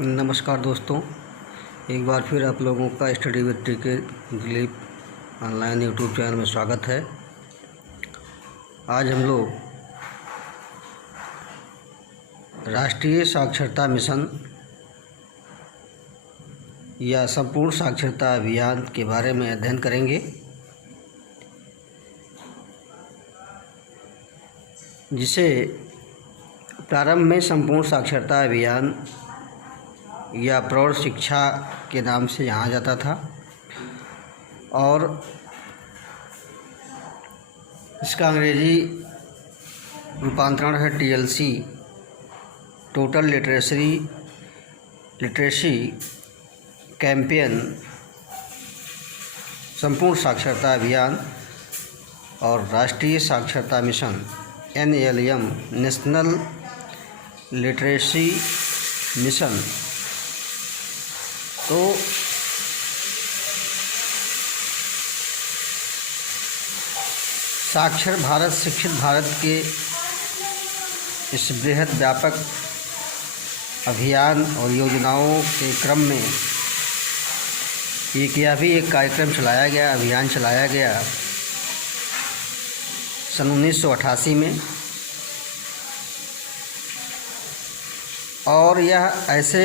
नमस्कार दोस्तों, एक बार फिर आप लोगों का स्टडी विद टीके दिलीप ऑनलाइन यूट्यूब चैनल में स्वागत है। आज हम लोग राष्ट्रीय साक्षरता मिशन या संपूर्ण साक्षरता अभियान के बारे में अध्ययन करेंगे, जिसे प्रारंभ में संपूर्ण साक्षरता अभियान या प्रौढ़ शिक्षा के नाम से जाना जाता था और इसका अंग्रेजी रूपांतरण है TLC, टोटल लिटरेसी कैंपेन, संपूर्ण साक्षरता अभियान, और राष्ट्रीय साक्षरता mission NLM, national literacy mission. तो साक्षर भारत, शिक्षित भारत के इस बृहद व्यापक अभियान और योजनाओं के क्रम में यह भी एक कार्यक्रम चलाया गया, अभियान चलाया गया सन 1988 में। और यह ऐसे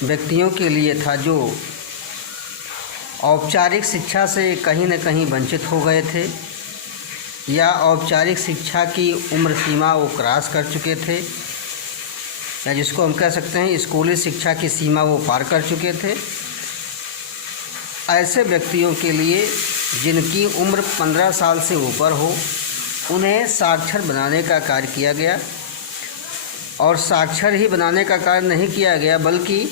व्यक्तियों के लिए था जो औपचारिक शिक्षा से कहीं न कहीं वंचित हो गए थे या औपचारिक शिक्षा की उम्र सीमा वो क्रॉस कर चुके थे, या जिसको हम कह सकते हैं स्कूली शिक्षा की सीमा वो पार कर चुके थे। ऐसे व्यक्तियों के लिए जिनकी उम्र 15 साल से ऊपर हो, उन्हें साक्षर बनाने का कार्य किया गया। और साक्षर ही बनाने का कार्य नहीं किया गया, बल्कि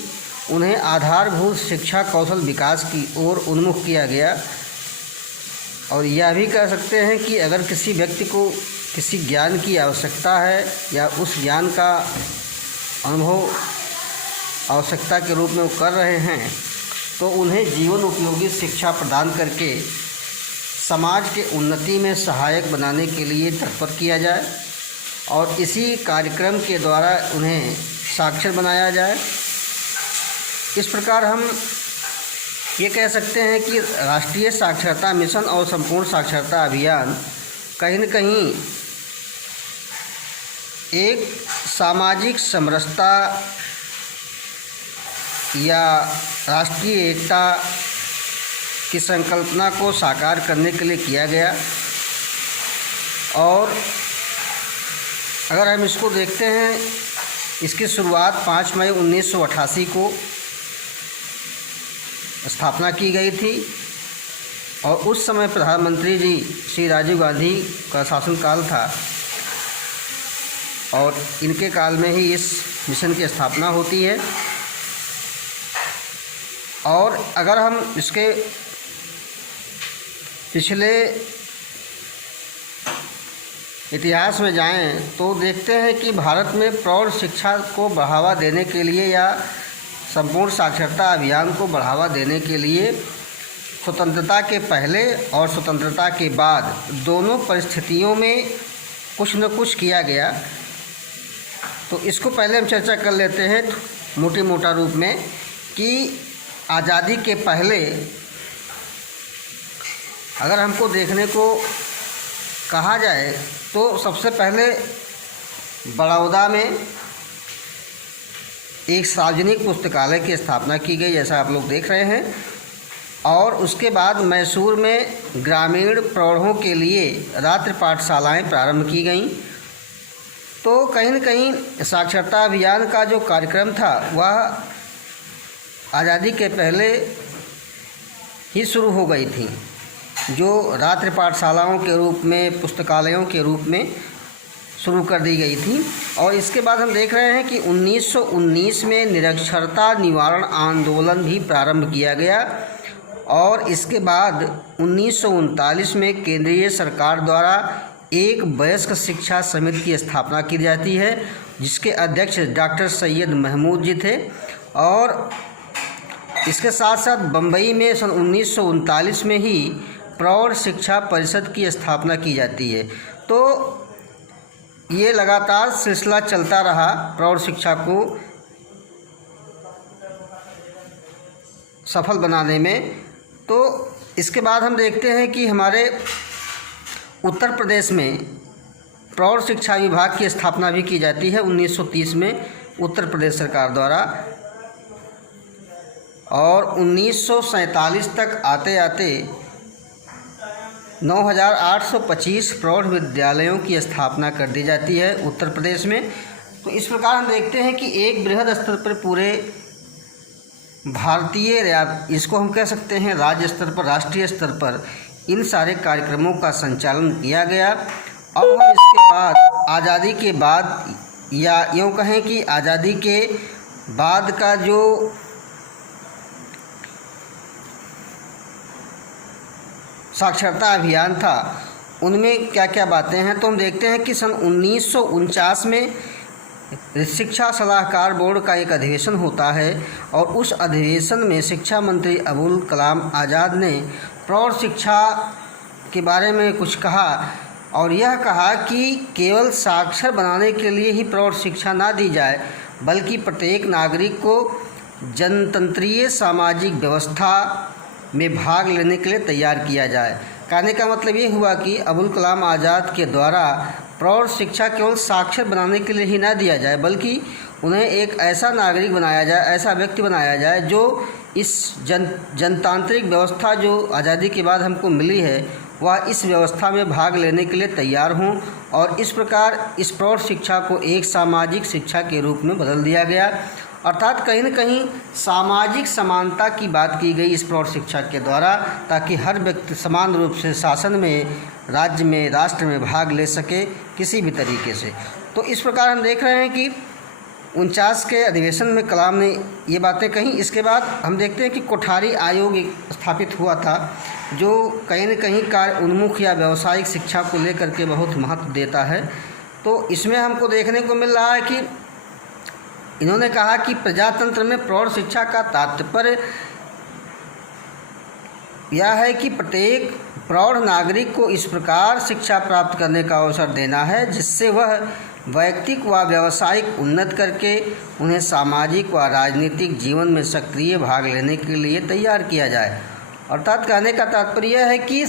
उन्हें आधारभूत शिक्षा कौशल विकास की ओर उन्मुख किया गया। और यह भी कह सकते हैं कि अगर किसी व्यक्ति को किसी ज्ञान की आवश्यकता है या उस ज्ञान का अनुभव आवश्यकता के रूप में वो कर रहे हैं, तो उन्हें जीवन उपयोगी शिक्षा प्रदान करके समाज के उन्नति में सहायक बनाने के लिए तत्पर किया जाए और इसी कार्यक्रम के द्वारा उन्हें साक्षर बनाया जाए। इस प्रकार हम ये कह सकते हैं कि राष्ट्रीय साक्षरता मिशन और संपूर्ण साक्षरता अभियान कहीं न कहीं एक सामाजिक समरसता या राष्ट्रीय एकता की संकल्पना को साकार करने के लिए किया गया। और अगर हम इसको देखते हैं, इसकी शुरुआत 5 मई 1988 को स्थापना की गई थी और उस समय प्रधानमंत्री जी श्री राजीव गांधी का शासनकाल था और इनके काल में ही इस मिशन की स्थापना होती है। और अगर हम इसके पिछले इतिहास में जाएं तो देखते हैं कि भारत में प्रौढ़ शिक्षा को बढ़ावा देने के लिए या संपूर्ण साक्षरता अभियान को बढ़ावा देने के लिए स्वतंत्रता के पहले और स्वतंत्रता के बाद दोनों परिस्थितियों में कुछ न कुछ किया गया। तो इसको पहले हम चर्चा कर लेते हैं मोटा रूप में कि आज़ादी के पहले अगर हमको देखने को कहा जाए तो सबसे पहले बड़ौदा में एक सार्वजनिक पुस्तकालय की स्थापना की गई, जैसा आप लोग देख रहे हैं। और उसके बाद मैसूर में ग्रामीण प्रौढ़ों के लिए रात्रि पाठशालाएं प्रारंभ की गईं। तो कहीं न कहीं साक्षरता अभियान का जो कार्यक्रम था वह आज़ादी के पहले ही शुरू हो गई थी, जो रात्रि पाठशालाओं के रूप में, पुस्तकालयों के रूप में शुरू कर दी गई थी। और इसके बाद हम देख रहे हैं कि 1919 में निरक्षरता निवारण आंदोलन भी प्रारंभ किया गया और इसके बाद 1939 में केंद्रीय सरकार द्वारा एक वयस्क शिक्षा समिति की स्थापना की जाती है, जिसके अध्यक्ष डॉक्टर सैयद महमूद जी थे। और इसके साथ साथ बम्बई में सन 1939 में ही प्रौढ़ शिक्षा परिषद की स्थापना की जाती है। तो ये लगातार सिलसिला चलता रहा प्रौढ़ शिक्षा को सफल बनाने में। तो इसके बाद हम देखते हैं कि हमारे उत्तर प्रदेश में प्रौढ़ शिक्षा विभाग की स्थापना भी की जाती है 1930 में उत्तर प्रदेश सरकार द्वारा, और 1947 तक आते आते 9,825 प्रौढ़ विद्यालयों की स्थापना कर दी जाती है उत्तर प्रदेश में। तो इस प्रकार हम देखते हैं कि एक बृहद स्तर पर पूरे भारतीय या इसको हम कह सकते हैं राज्य स्तर पर, राष्ट्रीय स्तर पर इन सारे कार्यक्रमों का संचालन किया गया। अब हम इसके बाद आज़ादी के बाद, या यूँ कहें कि आज़ादी के बाद का जो साक्षरता अभियान था उनमें क्या क्या बातें हैं, तो हम देखते हैं कि सन 1949 में शिक्षा सलाहकार बोर्ड का एक अधिवेशन होता है, और उस अधिवेशन में शिक्षा मंत्री अबुल कलाम आज़ाद ने प्रौढ़ शिक्षा के बारे में कुछ कहा, और यह कहा कि केवल साक्षर बनाने के लिए ही प्रौढ़ शिक्षा ना दी जाए, बल्कि प्रत्येक नागरिक को जनतंत्रीय सामाजिक व्यवस्था में भाग लेने के लिए तैयार किया जाए। कहने का मतलब ये हुआ कि अबुल कलाम आज़ाद के द्वारा प्रौढ़ शिक्षा केवल साक्षर बनाने के लिए ही ना दिया जाए, बल्कि उन्हें एक ऐसा नागरिक बनाया जाए, ऐसा व्यक्ति बनाया जाए जो इस जनतांत्रिक व्यवस्था जो आज़ादी के बाद हमको मिली है वह इस व्यवस्था में भाग लेने के लिए तैयार हों। और इस प्रकार इस प्रौढ़ शिक्षा को एक सामाजिक शिक्षा के रूप में बदल दिया गया, अर्थात कहीं न कहीं सामाजिक समानता की बात की गई इस प्रौढ़ शिक्षा के द्वारा, ताकि हर व्यक्ति समान रूप से शासन में, राज्य में, राष्ट्र में भाग ले सके किसी भी तरीके से। तो इस प्रकार हम देख रहे हैं कि 49 के अधिवेशन में कलाम ने ये बातें कहीं। इसके बाद हम देखते हैं कि कोठारी आयोग स्थापित हुआ था, जो कहीं न कहीं कार्य उन्मुख या व्यावसायिक शिक्षा को लेकर के बहुत महत्व देता है। तो इसमें हमको देखने को मिल रहा है कि इन्होंने कहा कि प्रजातंत्र में प्रौढ़ शिक्षा का तात्पर्य यह है कि प्रत्येक प्रौढ़ नागरिक को इस प्रकार शिक्षा प्राप्त करने का अवसर देना है जिससे वह वैयक्तिक व व्यावसायिक उन्नत करके उन्हें सामाजिक व राजनीतिक जीवन में सक्रिय भाग लेने के लिए तैयार किया जाए। अर्थात कहने का तात्पर्य यह है कि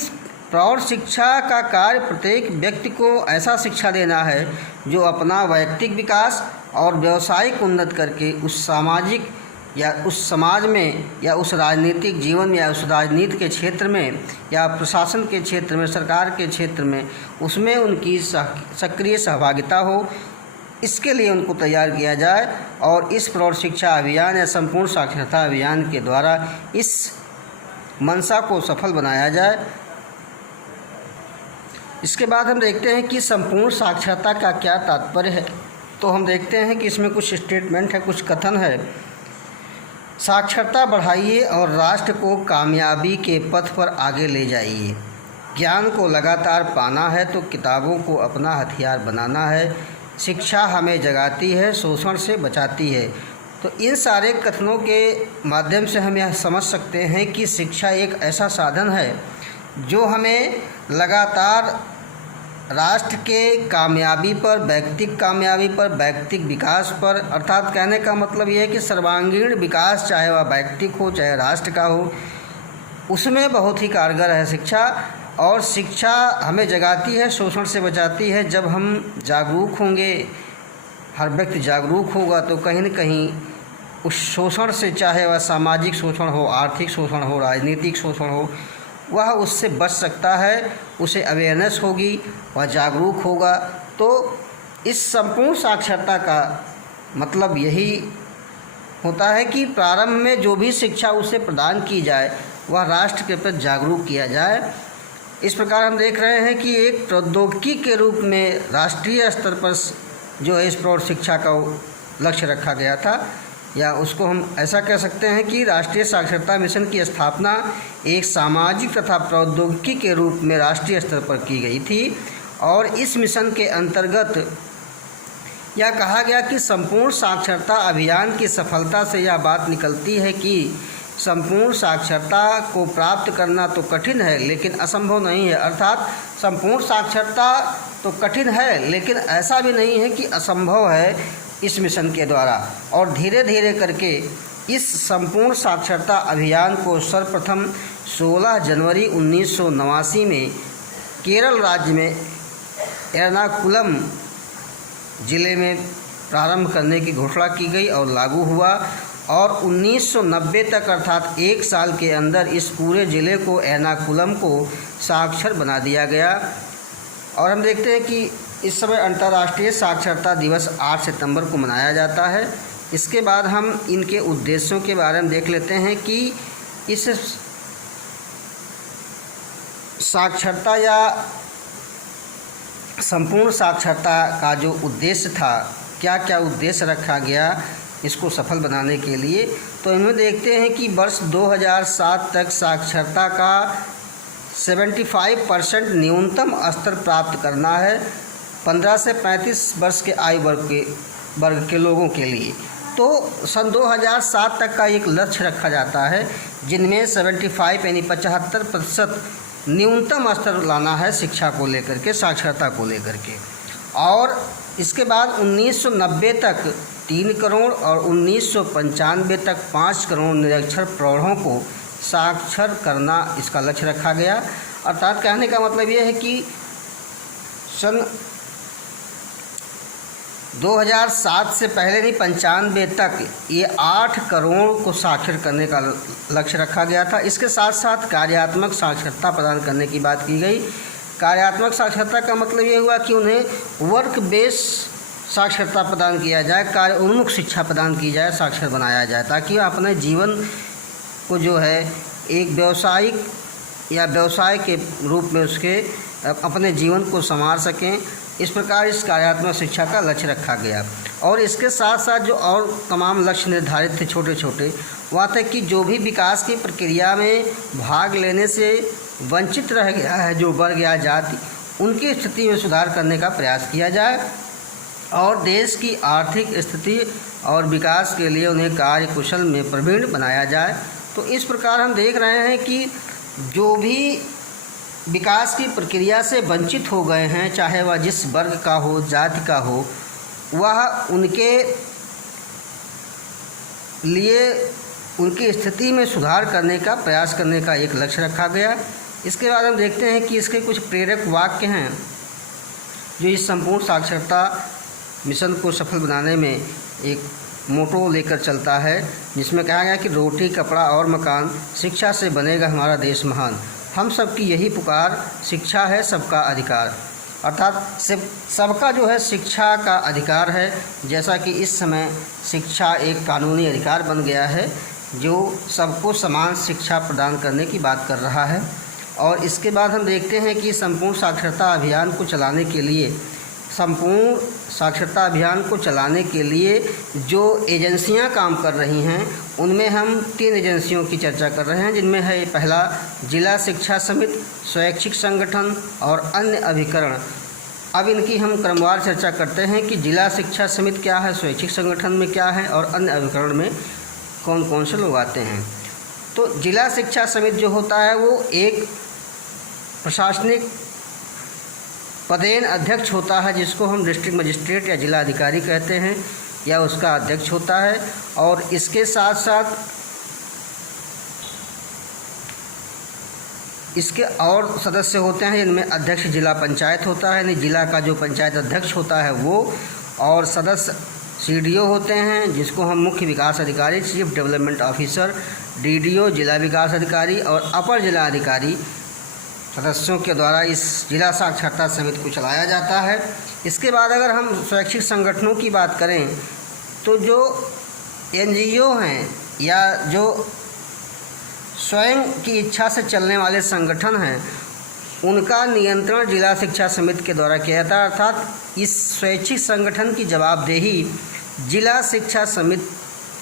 प्रौढ़ शिक्षा का कार्य प्रत्येक व्यक्ति को ऐसा शिक्षा देना है जो अपना वैयक्तिक विकास और व्यावसायिक उन्नत करके उस सामाजिक या उस समाज में या उस राजनीतिक जीवन में या उस राजनीति के क्षेत्र में या प्रशासन के क्षेत्र में, सरकार के क्षेत्र में, उसमें उनकी सक्रिय सहभागिता हो, इसके लिए उनको तैयार किया जाए। और इस प्रौढ़ शिक्षा अभियान या संपूर्ण साक्षरता अभियान के द्वारा इस मंशा को सफल बनाया जाए। इसके बाद हम देखते हैं कि संपूर्ण साक्षरता का क्या तात्पर्य है। तो हम देखते हैं कि इसमें कुछ स्टेटमेंट है, कुछ कथन है। साक्षरता बढ़ाइए और राष्ट्र को कामयाबी के पथ पर आगे ले जाइए। ज्ञान को लगातार पाना है तो किताबों को अपना हथियार बनाना है। शिक्षा हमें जगाती है, शोषण से बचाती है। तो इन सारे कथनों के माध्यम से हम यह समझ सकते हैं कि शिक्षा एक ऐसा साधन है जो हमें लगातार राष्ट्र के कामयाबी पर, व्यक्तिक कामयाबी पर, व्यक्तिक विकास पर, अर्थात कहने का मतलब ये है कि सर्वांगीण विकास, चाहे वह व्यक्तिक हो चाहे राष्ट्र का हो, उसमें बहुत ही कारगर है शिक्षा। और शिक्षा हमें जगाती है, शोषण से बचाती है। जब हम जागरूक होंगे, हर व्यक्ति जागरूक होगा तो कहीं न कहीं उस शोषण से, चाहे वह सामाजिक शोषण हो, आर्थिक शोषण हो, राजनीतिक शोषण हो, वह उससे बच सकता है। उसे अवेयरनेस होगी, वह जागरूक होगा। तो इस संपूर्ण साक्षरता का मतलब यही होता है कि प्रारंभ में जो भी शिक्षा उसे प्रदान की जाए वह राष्ट्र के प्रति जागरूक किया जाए। इस प्रकार हम देख रहे हैं कि एक प्रौद्योगिकी के रूप में राष्ट्रीय स्तर पर जो है इस प्रौढ़ शिक्षा का लक्ष्य रखा गया था, या उसको हम ऐसा कह सकते हैं कि राष्ट्रीय साक्षरता मिशन की स्थापना एक सामाजिक तथा प्रौद्योगिकी के रूप में राष्ट्रीय स्तर पर की गई थी। और इस मिशन के अंतर्गत यह कहा गया कि संपूर्ण साक्षरता अभियान की सफलता से यह बात निकलती है कि संपूर्ण साक्षरता को प्राप्त करना तो कठिन है लेकिन असंभव नहीं है। अर्थात संपूर्ण साक्षरता तो कठिन है लेकिन ऐसा भी नहीं है कि असंभव है इस मिशन के द्वारा। और धीरे धीरे करके इस संपूर्ण साक्षरता अभियान को सर्वप्रथम 16 जनवरी 1989 में केरल राज्य में एर्नाकुलम ज़िले में प्रारंभ करने की घोषणा की गई और लागू हुआ, और 1990 तक अर्थात 1 साल के अंदर इस पूरे ज़िले को एर्नाकुलम को साक्षर बना दिया गया। और हम देखते हैं कि इस समय अंतर्राष्ट्रीय साक्षरता दिवस 8 सितंबर को मनाया जाता है। इसके बाद हम इनके उद्देश्यों के बारे में देख लेते हैं कि इस साक्षरता या संपूर्ण साक्षरता का जो उद्देश्य था, क्या क्या उद्देश्य रखा गया इसको सफल बनाने के लिए। तो इनमें देखते हैं कि वर्ष 2007 तक साक्षरता का 75% न्यूनतम स्तर प्राप्त करना है 15 से 35 वर्ष के आयु वर्ग के लोगों के लिए। तो सन 2007 तक का एक लक्ष्य रखा जाता है, जिनमें 75 यानी 75% न्यूनतम स्तर लाना है शिक्षा को लेकर के, साक्षरता को लेकर के। और इसके बाद 1990 तक 3 करोड़ और 1995 तक 5 करोड़ निरक्षर प्रौढ़ों को साक्षर करना इसका लक्ष्य रखा गया। अर्थात कहने का मतलब ये है कि सन 2007 से पहले नहीं 95 तक ये 8 करोड़ को साक्षर करने का लक्ष्य रखा गया था। इसके साथ साथ कार्यात्मक साक्षरता प्रदान करने की बात की गई। कार्यात्मक साक्षरता का मतलब ये हुआ कि उन्हें वर्क बेस साक्षरता प्रदान किया जाए, कार्य उन्मुख शिक्षा प्रदान की जाए, साक्षर बनाया जाए, ताकि अपने जीवन को जो है एक व्यावसायिक या व्यवसाय के रूप में उसके अपने जीवन को संवार सकें। इस प्रकार इस कार्यात्मक शिक्षा का लक्ष्य रखा गया। और इसके साथ साथ जो और तमाम लक्ष्य निर्धारित थे छोटे छोटे, वह थे कि जो भी विकास की प्रक्रिया में भाग लेने से वंचित रह गया है जो वर्ग या जाति, उनकी स्थिति में सुधार करने का प्रयास किया जाए और देश की आर्थिक स्थिति और विकास के लिए उन्हें कार्य कुशल में प्रवीण बनाया जाए। तो इस प्रकार हम देख रहे हैं कि जो भी विकास की प्रक्रिया से वंचित हो गए हैं, चाहे वह जिस वर्ग का हो, जाति का हो, वह उनके लिए उनकी स्थिति में सुधार करने का प्रयास करने का एक लक्ष्य रखा गया। इसके बाद हम देखते हैं कि इसके कुछ प्रेरक वाक्य हैं जो इस संपूर्ण साक्षरता मिशन को सफल बनाने में एक मोटो लेकर चलता है, जिसमें कहा गया कि रोटी, कपड़ा और मकान, शिक्षा से बनेगा हमारा देश महान। हम सबकी यही पुकार, शिक्षा है सबका अधिकार। अर्थात सबका जो है शिक्षा का अधिकार है, जैसा कि इस समय शिक्षा एक कानूनी अधिकार बन गया है जो सबको समान शिक्षा प्रदान करने की बात कर रहा है। और इसके बाद हम देखते हैं कि संपूर्ण साक्षरता अभियान को चलाने के लिए जो एजेंसियां काम कर रही हैं, उनमें हम 3 एजेंसियों की चर्चा कर रहे हैं, जिनमें है पहला जिला शिक्षा समिति, स्वैच्छिक संगठन और अन्य अभिकरण। अब इनकी हम क्रमवार चर्चा करते हैं कि जिला शिक्षा समिति क्या है, स्वैच्छिक संगठन में क्या है और अन्य अभिकरण में कौन कौन से लोग आते हैं। तो जिला शिक्षा समिति जो होता है वो एक प्रशासनिक पदेन अध्यक्ष होता है, जिसको हम डिस्ट्रिक्ट मजिस्ट्रेट या जिला अधिकारी कहते हैं, या उसका अध्यक्ष होता है। और इसके साथ साथ इसके और सदस्य होते हैं, जिनमें अध्यक्ष जिला पंचायत होता है, यानी जिला का जो पंचायत अध्यक्ष होता है वो, और सदस्य CDO होते हैं, जिसको हम मुख्य विकास अधिकारी, चीफ डेवलपमेंट ऑफिसर, DDO जिला विकास अधिकारी और अपर जिला अधिकारी सदस्यों के द्वारा इस जिला साक्षरता समिति को चलाया जाता है। इसके बाद अगर हम स्वैच्छिक संगठनों की बात करें तो जो NGO हैं या जो स्वयं की इच्छा से चलने वाले संगठन हैं, उनका नियंत्रण जिला शिक्षा समिति के द्वारा किया जाता है। अर्थात इस स्वैच्छिक संगठन की जवाबदेही जिला शिक्षा समिति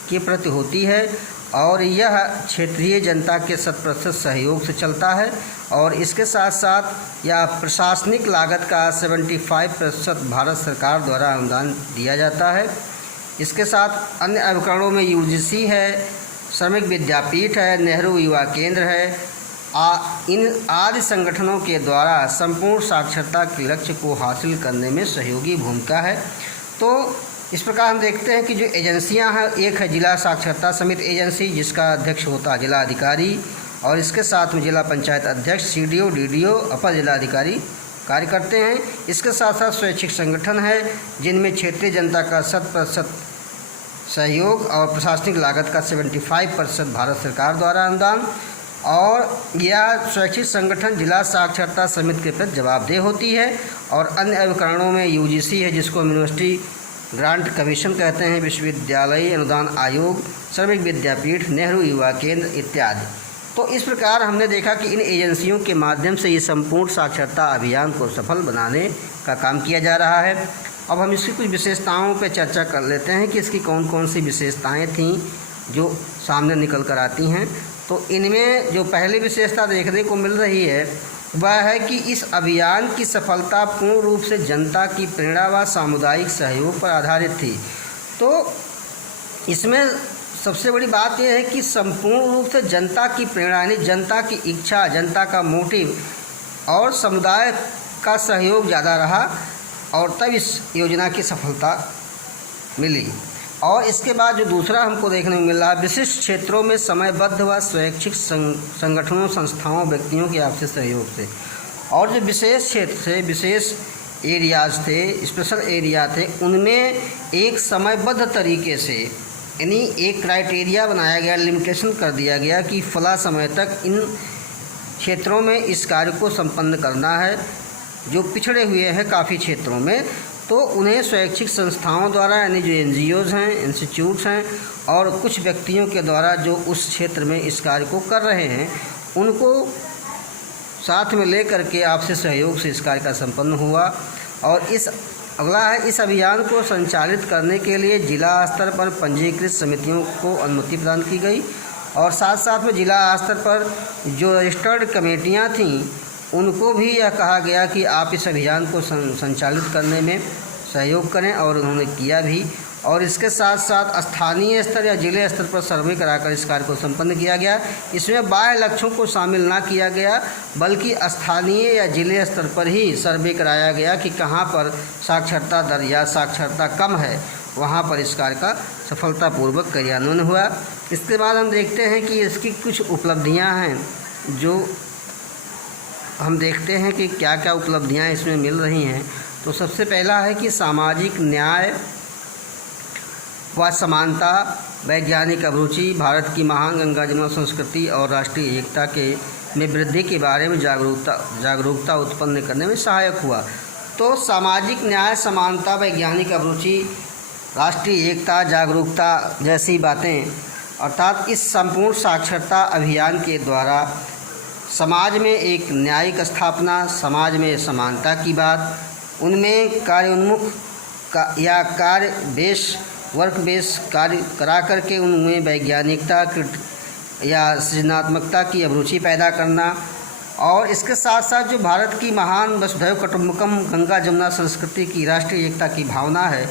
के प्रति होती है और यह क्षेत्रीय जनता के 100% सहयोग से चलता है। और इसके साथ साथ यह प्रशासनिक लागत का 75% भारत सरकार द्वारा अनुदान दिया जाता है। इसके साथ अन्य अभिकरणों में UGC है, श्रमिक विद्यापीठ है, नेहरू युवा केंद्र है। इन आदि संगठनों के द्वारा संपूर्ण साक्षरता के लक्ष्य को हासिल करने में सहयोगी भूमिका है। तो इस प्रकार हम देखते हैं कि जो एजेंसियां हैं, एक है जिला साक्षरता समिति एजेंसी, जिसका अध्यक्ष होता है जिला अधिकारी, और इसके साथ में जिला पंचायत अध्यक्ष, सीडीओ, डीडीओ, अपर जिला अधिकारी कार्य करते हैं। इसके साथ साथ स्वैच्छिक संगठन है, जिनमें क्षेत्रीय जनता का 100% सहयोग और प्रशासनिक लागत का 75% भारत सरकार द्वारा अनुदान, और यह स्वैच्छिक संगठन जिला साक्षरता समिति के प्रति जवाबदेह होती है। और अन्य अभिकरणों में यूजीसी है, जिसको हम यूनिवर्सिटी ग्रांट कमीशन कहते हैं, विश्वविद्यालय अनुदान आयोग, श्रमिक विद्यापीठ, नेहरू युवा केंद्र इत्यादि। तो इस प्रकार हमने देखा कि इन एजेंसियों के माध्यम से ये संपूर्ण साक्षरता अभियान को सफल बनाने का काम किया जा रहा है। अब हम इसकी कुछ विशेषताओं पर चर्चा कर लेते हैं कि इसकी कौन कौन सी विशेषताएं थीं जो सामने निकल कर आती हैं। तो इनमें जो पहली विशेषता देखने को मिल रही है वह है कि इस अभियान की सफलता पूर्ण रूप से जनता की प्रेरणा व सामुदायिक सहयोग पर आधारित थी। तो इसमें सबसे बड़ी बात यह है कि संपूर्ण रूप से जनता की प्रेरणा, यानी जनता की इच्छा, जनता का मोटिव और समुदाय का सहयोग ज़्यादा रहा, और तब इस योजना की सफलता मिली। और इसके बाद जो दूसरा हमको देखने को मिल रहा है, विशिष्ट क्षेत्रों में समयबद्ध व स्वैच्छिक संगठनों, संस्थाओं, व्यक्तियों के आपसी सहयोग से, और जो विशेष क्षेत्र थे, विशेष एरियाज थे, स्पेशल एरिया थे, उनमें एक समयबद्ध तरीके से, यानी एक क्राइटेरिया बनाया गया, लिमिटेशन कर दिया गया कि फला समय तक इन क्षेत्रों में इस कार्य को संपन्न करना है। जो पिछड़े हुए हैं काफ़ी क्षेत्रों में, तो उन्हें स्वैच्छिक संस्थाओं द्वारा, यानी जो एनजीओज़ हैं, इंस्टीट्यूट्स हैं, और कुछ व्यक्तियों के द्वारा जो उस क्षेत्र में इस कार्य को कर रहे हैं, उनको साथ में ले करके आपसी सहयोग से इस कार्य का संपन्न हुआ। और अगला है, इस अभियान को संचालित करने के लिए जिला स्तर पर पंजीकृत समितियों को अनुमति प्रदान की गई, और साथ साथ में जिला स्तर पर जो रजिस्टर्ड कमेटियाँ थीं उनको भी यह कहा गया कि आप इस अभियान को संचालित करने में सहयोग करें, और उन्होंने किया भी। और इसके साथ साथ स्थानीय स्तर या जिले स्तर पर सर्वे कराकर इस कार्य को संपन्न किया गया। इसमें बाह्य लक्ष्यों को शामिल ना किया गया, बल्कि स्थानीय या जिले स्तर पर ही सर्वे कराया गया कि कहाँ पर साक्षरता दर या साक्षरता कम है, वहाँ पर इस कार्य का सफलतापूर्वक क्रियान्वयन हुआ। इसके बाद हम देखते हैं कि इसकी कुछ उपलब्धियाँ हैं, जो हम देखते हैं कि क्या क्या उपलब्धियां इसमें मिल रही हैं। तो सबसे पहला है कि सामाजिक न्याय व समानता, वैज्ञानिक अभिरुचि, भारत की महान गंगा जमुना संस्कृति और राष्ट्रीय एकता में वृद्धि के बारे में जागरूकता उत्पन्न करने में सहायक हुआ। तो सामाजिक न्याय, समानता, वैज्ञानिक अभिरुचि, राष्ट्रीय एकता, जागरूकता जैसी बातें, अर्थात इस संपूर्ण साक्षरता अभियान के द्वारा समाज में एक न्यायिक स्थापना, समाज में समानता की बात, उनमें कार्योन्मुख या कार्य बेस, वर्क बेस कार्य करा करके उनमें वैज्ञानिकता या सृजनात्मकता की अभिरुचि पैदा करना, और इसके साथ साथ जो भारत की महान वसुधैव कुटुम्बकम गंगा जमुना संस्कृति की राष्ट्रीय एकता की भावना है,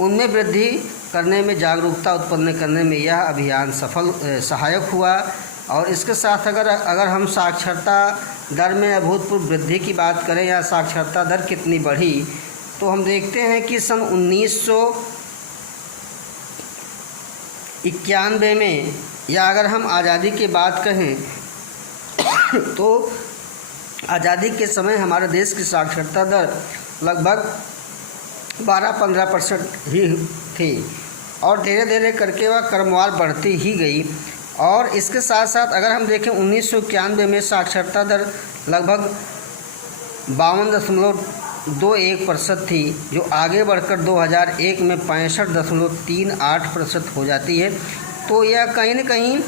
उनमें वृद्धि करने में, जागरूकता उत्पन्न करने में यह अभियान सहायक हुआ। और इसके साथ अगर हम साक्षरता दर में अभूतपूर्व वृद्धि की बात करें या साक्षरता दर कितनी बढ़ी, तो हम देखते हैं कि सन 1991 में, या अगर हम आज़ादी की बात कहें तो आज़ादी के समय हमारे देश की साक्षरता दर लगभग 12-15% ही थी, और धीरे धीरे करके वह क्रमवार बढ़ती ही गई। और इसके साथ साथ अगर हम देखें 1991 में साक्षरता दर लगभग 52.21% थी, जो आगे बढ़कर 2001 में 65.38% हो जाती है। तो यह कहीं न कहीं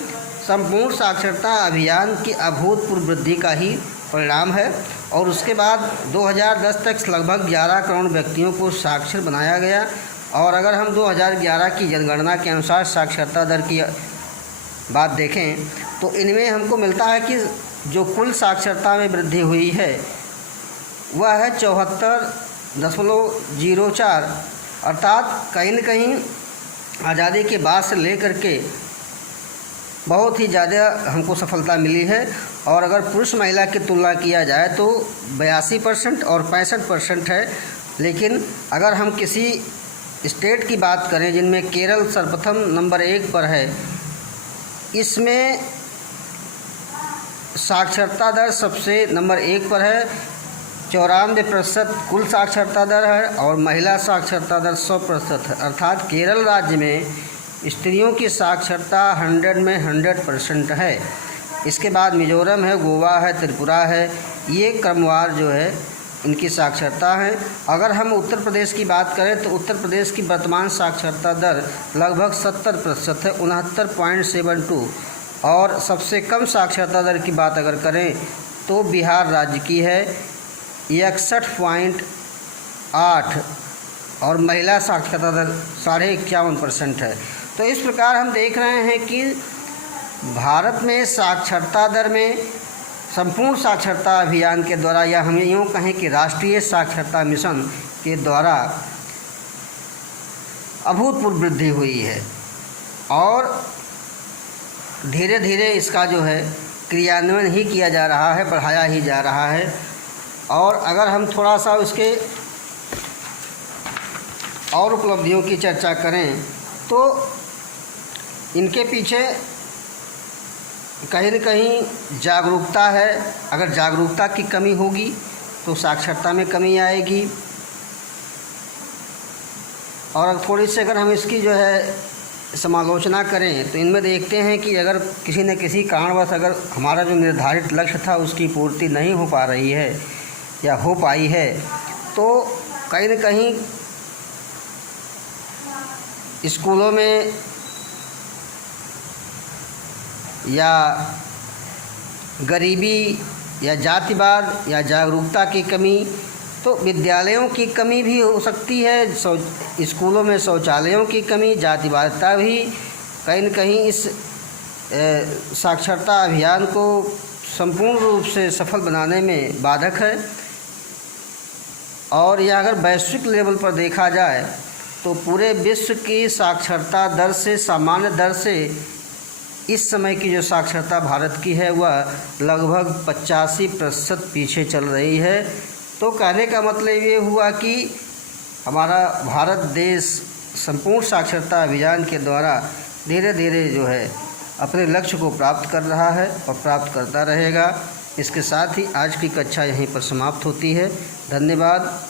संपूर्ण साक्षरता अभियान की अभूतपूर्व वृद्धि का ही परिणाम है। और उसके बाद 2010 तक लगभग 11 करोड़ व्यक्तियों को साक्षर बनाया गया। और अगर हम 2011 की जनगणना के अनुसार साक्षरता दर की बात देखें तो इनमें हमको मिलता है कि जो कुल साक्षरता में वृद्धि हुई है वह है 74.04, अर्थात कहीं न कहीं आज़ादी के बाद से लेकर के बहुत ही ज़्यादा हमको सफलता मिली है। और अगर पुरुष महिला की तुलना किया जाए तो 82% और 65% है। लेकिन अगर हम किसी स्टेट की बात करें जिनमें केरल सर्वप्रथम नंबर 1 पर है, इसमें साक्षरता दर सबसे नंबर 1 पर है, 94% कुल साक्षरता दर है और महिला साक्षरता दर 100% है। अर्थात केरल राज्य में स्त्रियों की साक्षरता 100 में 100% है। इसके बाद मिजोरम है, गोवा है, त्रिपुरा है, ये क्रमवार जो है इनकी साक्षरता है। अगर हम उत्तर प्रदेश की बात करें तो उत्तर प्रदेश की वर्तमान साक्षरता दर लगभग 70% है, 69.72। और सबसे कम साक्षरता दर की बात अगर करें तो बिहार राज्य की है, 61.8 और महिला साक्षरता दर 51.5% है। तो इस प्रकार हम देख रहे हैं कि भारत में साक्षरता दर में संपूर्ण साक्षरता अभियान के द्वारा, या हम यूँ कहें कि राष्ट्रीय साक्षरता मिशन के द्वारा अभूतपूर्व वृद्धि हुई है और धीरे धीरे इसका जो है क्रियान्वयन ही किया जा रहा है, बढ़ाया ही जा रहा है। और अगर हम थोड़ा सा उसके और उपलब्धियों की चर्चा करें तो इनके पीछे कहीं न कहीं जागरूकता है। अगर जागरूकता की कमी होगी तो साक्षरता में कमी आएगी। और थोड़ी सी अगर हम इसकी जो है समालोचना करें तो इनमें देखते हैं कि अगर किसी न किसी कारणवश अगर हमारा जो निर्धारित लक्ष्य था उसकी पूर्ति नहीं हो पा रही है या हो पाई है तो कहीं न कहीं स्कूलों में या गरीबी या जातिवाद या जागरूकता की कमी, तो विद्यालयों की कमी भी हो सकती है, स्कूलों में शौचालयों की कमी, जातिवादिता भी कहीं न कहीं इस साक्षरता अभियान को संपूर्ण रूप से सफल बनाने में बाधक है। और यह अगर वैश्विक लेवल पर देखा जाए तो पूरे विश्व की साक्षरता दर से, सामान्य दर से इस समय की जो साक्षरता भारत की है वह लगभग 85% पीछे चल रही है। तो कहने का मतलब ये हुआ कि हमारा भारत देश संपूर्ण साक्षरता अभियान के द्वारा धीरे धीरे जो है अपने लक्ष्य को प्राप्त कर रहा है और प्राप्त करता रहेगा। इसके साथ ही आज की कक्षा यहीं पर समाप्त होती है। धन्यवाद।